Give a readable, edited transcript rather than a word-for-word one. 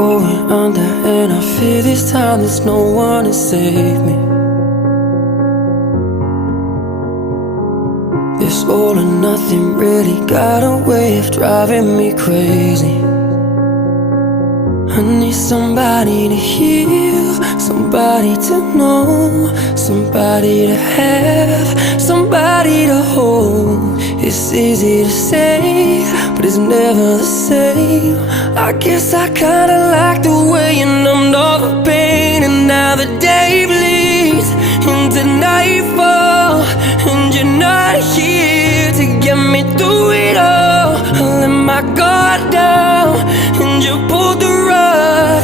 going under, and I fear this time there's no one to save me. This all or nothing really got a way of driving me crazy. I need somebody to heal, somebody to know, somebody to have, somebody to hold. It's easy to say, but it's never the same. I guess I kinda like the way you numbed all the pain. And now the day bleeds into nightfall, and you're not here to get me through it all. I let my guard down, and you pulled the rug